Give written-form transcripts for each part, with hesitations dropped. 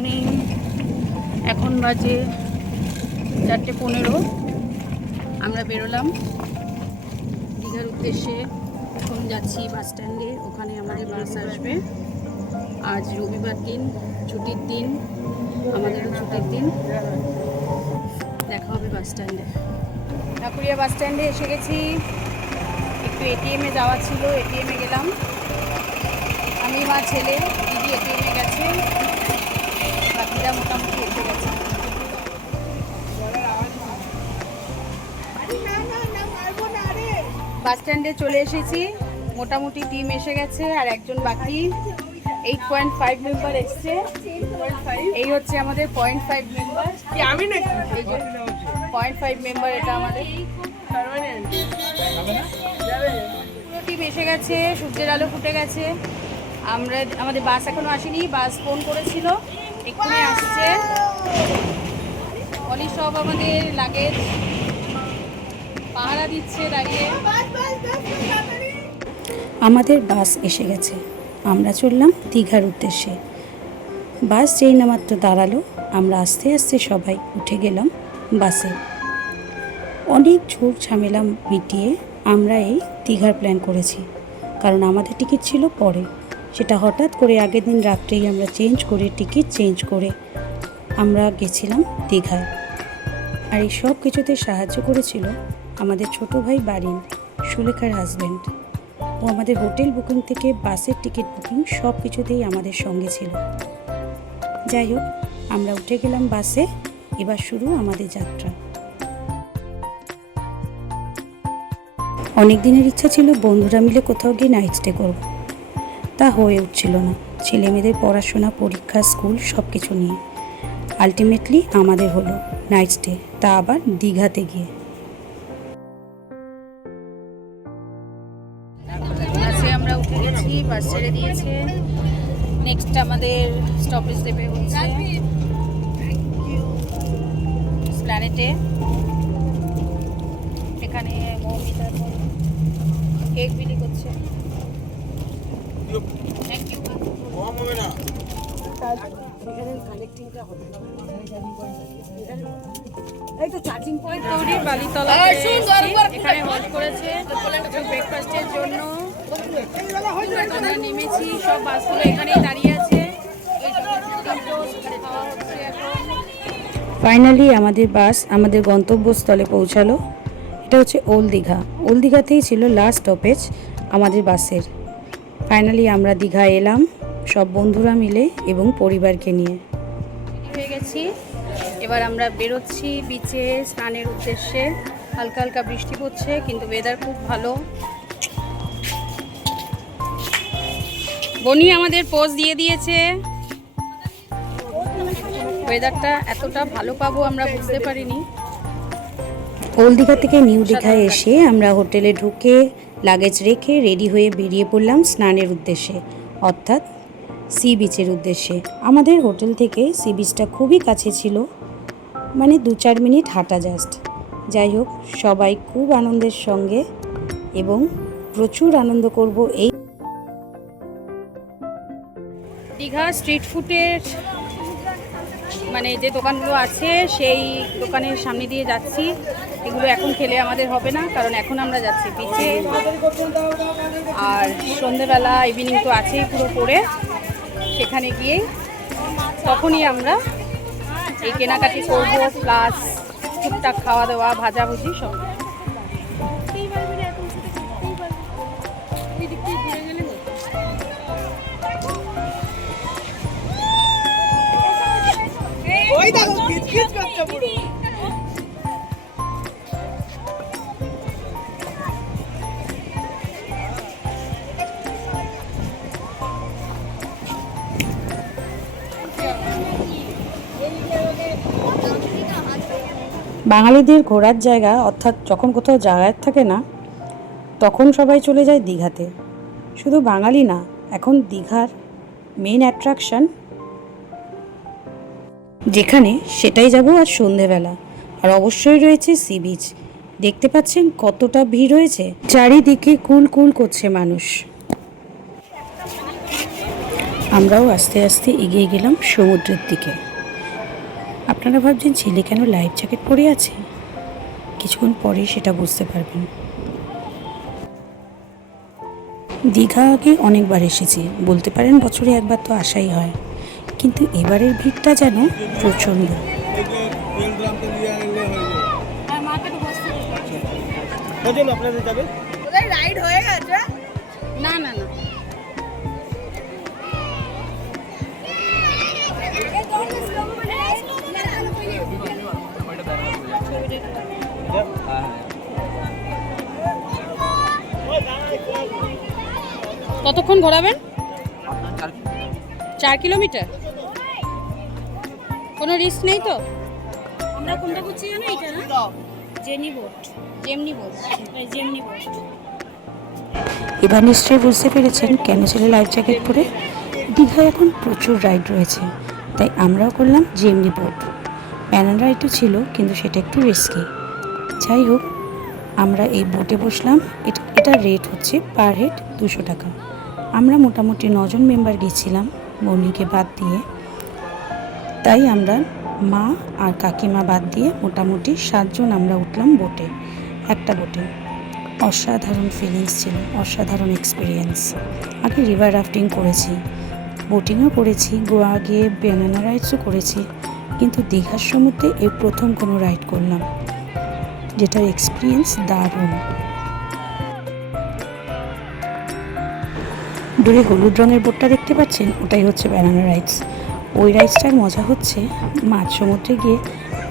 Morning. এখন বাজে 4:15। আমরা বেরোলাম দীঘার উদ্দেশ্যে। এখন যাচ্ছি বাস স্ট্যান্ডে, ওখানে আমাদের বাস আসবে। আজ রবিবার দিন, ছুটির দিন, আমাদেরও ছুটির দিন। দেখা হবে বাস স্ট্যান্ডে। ঢাকুরিয়া বাস স্ট্যান্ডে এসে গেছি। একটু এটিএমে যাওয়া ছিল, এটিএমে গেলাম। আমি মা ছেলে, দিদি এটিএমে গেছে, বাকিরা মোটামুটি এসে গেছে। বাস স্ট্যান্ডে চলে এসেছি, মোটামুটি টিম এসে গেছে আর একজন বাকি। 8.5 মেম্বার এসছে। এই হচ্ছে আমাদের 0.5 মেম্বার। আমি না 0.5 মেম্বার, এটা আমাদের পুরো টিম এসে গেছে। সূর্যের আলো ফুটে গেছে। আমাদের বাস এখনো আসেনি, বাস ফোন করেছিল, এক্ষুনি আসছে। অলি সব আমাদের লাগেজ পাহারা দিচ্ছে দাঁড়িয়ে। আমাদের বাস এসে গেছে, আমরা চললাম দীঘার উদ্দেশ্যে। বাস যেই না মাত্র দাঁড়ালো, আমরা আস্তে আস্তে সবাই উঠে গেলাম বাসে। অনেক ঝুট ঝামেলা মিটিয়ে আমরা এই দীঘার প্ল্যান করেছি, কারণ আমাদের টিকিট ছিল পরে। সেটা হঠাৎ করে আগের দিন রাত্রেই আমরা টিকিট চেঞ্জ করে আমরা গেছিলাম দীঘায়। আর এই সব কিছুতে সাহায্য করেছিল আমাদের ছোট ভাই বারিন, সুলেখার হাজব্যান্ড। ও আমাদের হোটেল বুকিং থেকে বাসের টিকিট বুকিং সব কিছুতেই আমাদের সঙ্গে ছিল। যাই হোক, আমরা উঠে গেলাম বাসে। এবার শুরু আমাদের যাত্রা। অনেক দিনের ইচ্ছা ছিল বন্ধুরা মিলে কোথাও গিয়ে নাইট স্টে করব, তা হয়ে উঠছিল না, ছেলে মেয়েদের পড়াশোনা, পরীক্ষা, স্কুল সব কিছু নিয়ে। আলটিমেটলি আমাদের হলো নাইট স্টে, তা আবার দীঘাতে গিয়ে। বাসে আমরা উঠে গেছি, বাস ছেড়ে দিয়েছে। নেক্সট আমাদের স্টপেজ দেবে হচ্ছে প্ল্যানেটে। এখানে মৌমিতা কেক বিলি করছে। Thank you. তৈরি বালিতলা এখানে হোল্ড করেছে ব্রেকফাস্টের জন্য। আমরা নেমেছি, সব বাসগুলো এখানেই দাঁড়িয়ে আছে। ফাইনালি আমাদের বাস আমাদের গন্তব্যস্থলে পৌঁছালো। এটা হচ্ছে ওল্ড দীঘা। ওল্ড দীঘাতেই ছিল লাস্ট স্টপেজ আমাদের বাসের। ফাইনালি আমরা দীঘা এলাম সব বন্ধুরা মিলে এবং পরিবারকে নিয়ে। হয়ে গেছি, এবার আমরা বেরোচ্ছি বিচে স্নানের উদ্দেশ্যে। হালকা হালকা বৃষ্টি পড়ছে, কিন্তু ওয়েদার খুব ভালো। বনি আমাদের পোজ দিয়ে দিয়েছে। ওয়েদারটা এতটা ভালো পাবো আমরা বুঝতে পারিনি। ওল্ড দীঘা থেকে নিউ দীঘায় এসে আমরা হোটেলে ঢুকে লাগেজ রেখে রেডি হয়ে বেরিয়ে পড়লাম স্নানের উদ্দেশ্যে, অর্থাৎ সি বিচের উদ্দেশ্যে। আমাদের হোটেল থেকে সি বিচটা খুবই কাছে ছিল, মানে 2-4 মিনিট হাঁটা জাস্ট। যাই হোক, সবাই খুব আনন্দের সঙ্গে এবং প্রচুর আনন্দ করব এই দীঘা স্ট্রিট ফুডের মানে যে দোকানগুলো আছে সেই দোকানের সামনে দিয়ে যাচ্ছি। এগুলো এখন খেলে আমাদের হবে না, কারণ এখন আমরা যাচ্ছি বিচে। আর সন্ধেবেলা ইভিনিং তো আছেই পুরো পরে, সেখানে গিয়ে তখনই আমরা এই কেনাকাটি করবো, প্লাস টুকটাক খাওয়া দাওয়া, ভাজাভুজি সব। বাঙালিদের ঘোরার জায়গা, অর্থাৎ যখন কোথাও জায়গা থাকে না তখন সবাই চলে যায় দীঘাতে। শুধু বাঙালি না, এখন দীঘার মেইন অ্যাট্রাকশন যেখানে, সেটাই যাব আজ সন্ধেবেলা। আর অবশ্যই রয়েছে সি বিচ। দেখতে পাচ্ছেন কতটা ভিড় হয়েছে, চারিদিকে কুল কুল করছে মানুষ। আমরাও আস্তে আস্তে এগিয়ে গেলাম সমুদ্রের দিকে। আপনারা ভাবছেন ছেলে কেন লাইফ জ্যাকেট পরে আছে? কিছুক্ষণ পরেই সেটা বুঝতে পারবেন। দীঘা আগে অনেকবার এসেছি, বলতে পারেন বছরে একবার তো আসাই হয়, কিন্তু এবারের ভিড়টা যেন প্রচণ্ড। রাইড হয়ে গেছে? না না না, কতক্ষণ ঘোরাবেন? 4 কিলোমিটার। কোনো রিস্ক নেই তো? আমরা কোনটা করছি জানো? এটা না, জেনি বোট। যেমনি বল। Gemini boat. এবার নিশ্চয়ই বুঝতে পেরেছেন কেন ছেলে লাইফ জ্যাকেট পরে। দীঘায় এখন প্রচুর রাইড রয়েছে, তাই আমরাও করলাম যেমনি বোট। ব্যানানা রাইডও ছিল, কিন্তু সেটা একটু রিস্কি। যাই হোক, আমরা এই বোটে বসলাম। এটার রেট হচ্ছে পার হেড 200 টাকা। আমরা মোটামুটি 9 জন মেম্বার গেছিলাম, মৌনিকে বাদ দিয়ে। তাই আমরা মা আর কাকিমা বাদ দিয়ে মোটামুটি 7 জন আমরা উঠলাম বোটে, একটা বোটে। অসাধারণ ফিলিংস ছিল, অসাধারণ এক্সপিরিয়েন্স। আগে রিভার রাফটিং করেছি, বোটিংও করেছি, গোয়া গিয়ে ব্যানানা রাইডসও করেছি, কিন্তু দীঘার সমুদ্রে এই প্রথম কোনো রাইড করলাম, যেটার এক্সপিরিয়েন্স দারুণ। দূরে হলুদ রঙের বোটটা দেখতে পাচ্ছেন, ওটাই হচ্ছে ব্যানানা রাইডস। ওই রাইডসটার মজা হচ্ছে মাঝ সমুদ্রে গিয়ে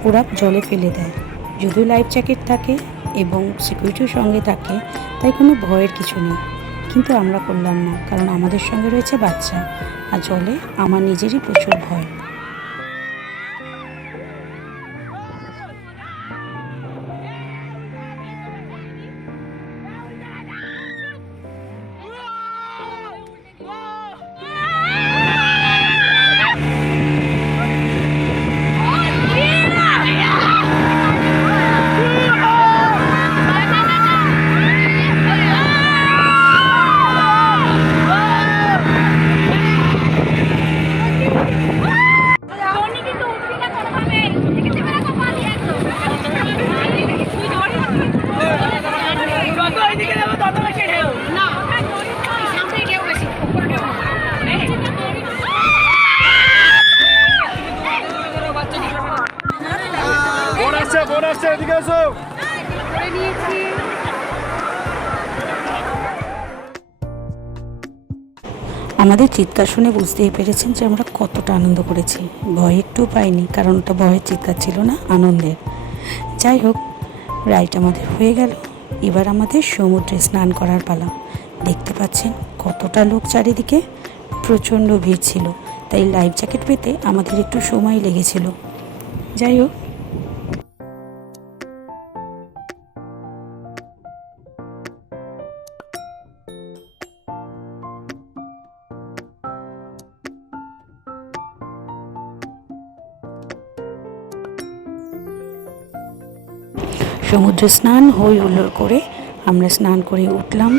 ওরা জলে ফেলে দেয়। যদিও লাইফ জ্যাকেট থাকে এবং সিকিউরিটির সঙ্গে থাকে, তাই কোনো ভয়ের কিছু নেই, কিন্তু আমরা করলাম না, কারণ আমাদের সঙ্গে রয়েছে বাচ্চা, আর জলে আমার নিজেরই প্রচুর ভয়। এদিকে আসো। আমাদের চিৎকার শুনে বুঝতেই পেরেছেন যে আমরা কতটা আনন্দ করেছি। ভয় একটু পাইনি, কারণ ওটা ভয়ের চিৎকার ছিল না, আনন্দের। যাই হোক, রাইড আমাদের হয়ে গেল। এবার আমাদের সমুদ্রে স্নান করার পালা। দেখতে পাচ্ছেন কতটা লোক চারিদিকে, প্রচণ্ড ভিড় ছিল, তাই লাইফ জ্যাকেট পেতে আমাদের একটু সময় লেগেছিল। যাই হোক, সমুদ্রে স্নান হই হুল্লোড় করে আমরা স্নান করে উঠলাম।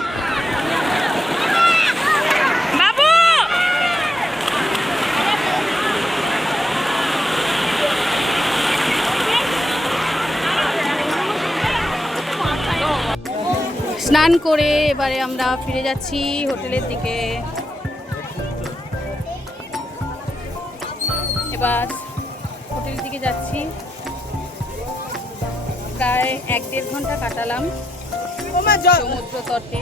স্নান করে এবারে আমরা ফিরে যাচ্ছি হোটেলের দিকে। এবার হোটেলের দিকে যাচ্ছি। প্রায় 1-1.5 ঘন্টা কাটালাম সমুদ্র তটে।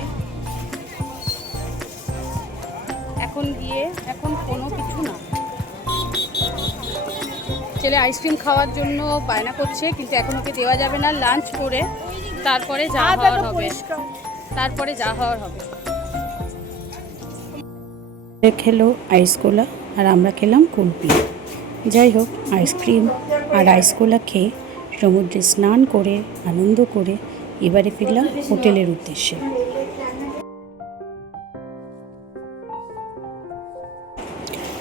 এখন কোনো কিছু না। ছেলে আইসক্রিম খাওয়ার জন্য বায়না করছে, কিন্তু এখন ওকে দেওয়া যাবে না। লাঞ্চ করে তারপরে যা হওয়ার হবে। খেলো আইসকোলা আর আমরা খেলাম কুলপি। যাই হোক, আইসক্রিম আর আইসকোলা খেয়ে সমুদ্রে স্নান করে আনন্দ করে এবারে ফিরলাম হোটেলের উদ্দেশ্যে।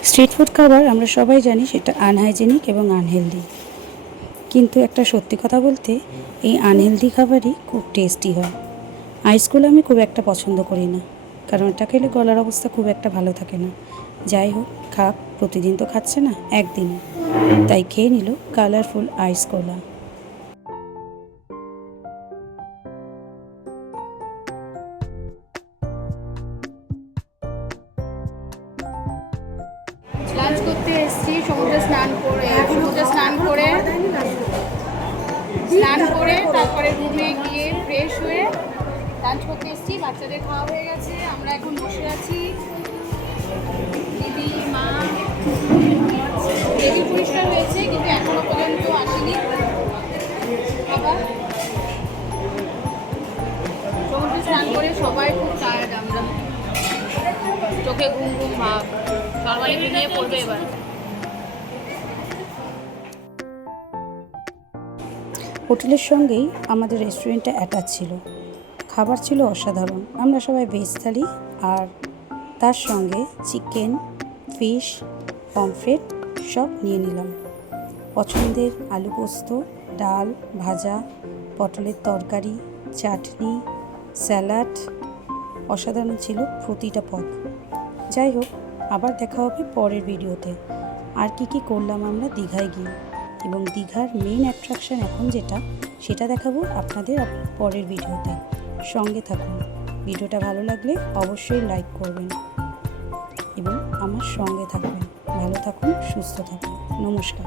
স্ট্রিট ফুড খাবার আমরা সবাই জানি সেটা আনহাইজেনিক এবং আনহেলদি, কিন্তু একটা সত্যি কথা বলতে এই আনহেলদি খাবারই খুব টেস্টি হয়। আইসকোলা আমি খুব একটা পছন্দ করি না, কারণ এটা খেলে গলার অবস্থা খুব একটা ভালো থাকে না। যাই হোক, খাক, প্রতিদিন তো খাচ্ছে না, একদিন, তাই খেয়ে নিল কালারফুল আইস কোলা। লাঞ্চ করতে এসেছি, সমুদ্রে স্নান করে তারপরে রুমে গিয়ে ফ্রেশ হয়ে লাঞ্চ করতে এসেছি। বাচ্চাদের খাওয়া হয়ে গেছে, আমরা এখন বসে আছি। দিদি, মা, টেবিল পরিষ্কার হয়েছে কিন্তু এখনো পর্যন্ত আসেনি। আবার সমুদ্রে স্নান করে সবাই খুব টায়ার্ড, আমরা চোখে ঘুম ঘুম ভাব, সবাই ঘুমিয়ে পড়বে এবার। হোটেলের সঙ্গেই আমাদের রেস্টুরেন্টটা অ্যাটাচ ছিল। খাবার ছিল অসাধারণ। আমরা সবাই ভেজ থালি আর তার সঙ্গে চিকেন, ফিশ, পমফ্রেট সব নিয়ে নিলাম। পছন্দের আলু পোস্ত, ডাল, ভাজা, পটলের তরকারি, চাটনি, স্যালাড, অসাধারণ ছিল প্রতিটা পদ। যাই হোক, আবার দেখা হবে পরের ভিডিওতে। আর কি করলাম আমরা দীঘায় গিয়ে, এবং দীঘার মেইন অ্যাট্রাকশন এখন যেটা, সেটা দেখাবো আপনাদের পরের ভিডিওতে। সঙ্গে থাকুন। ভিডিওটা ভালো লাগলে অবশ্যই লাইক করবেন এবং আমার সঙ্গে থাকবেন। ভালো থাকুন, সুস্থ থাকুন। নমস্কার।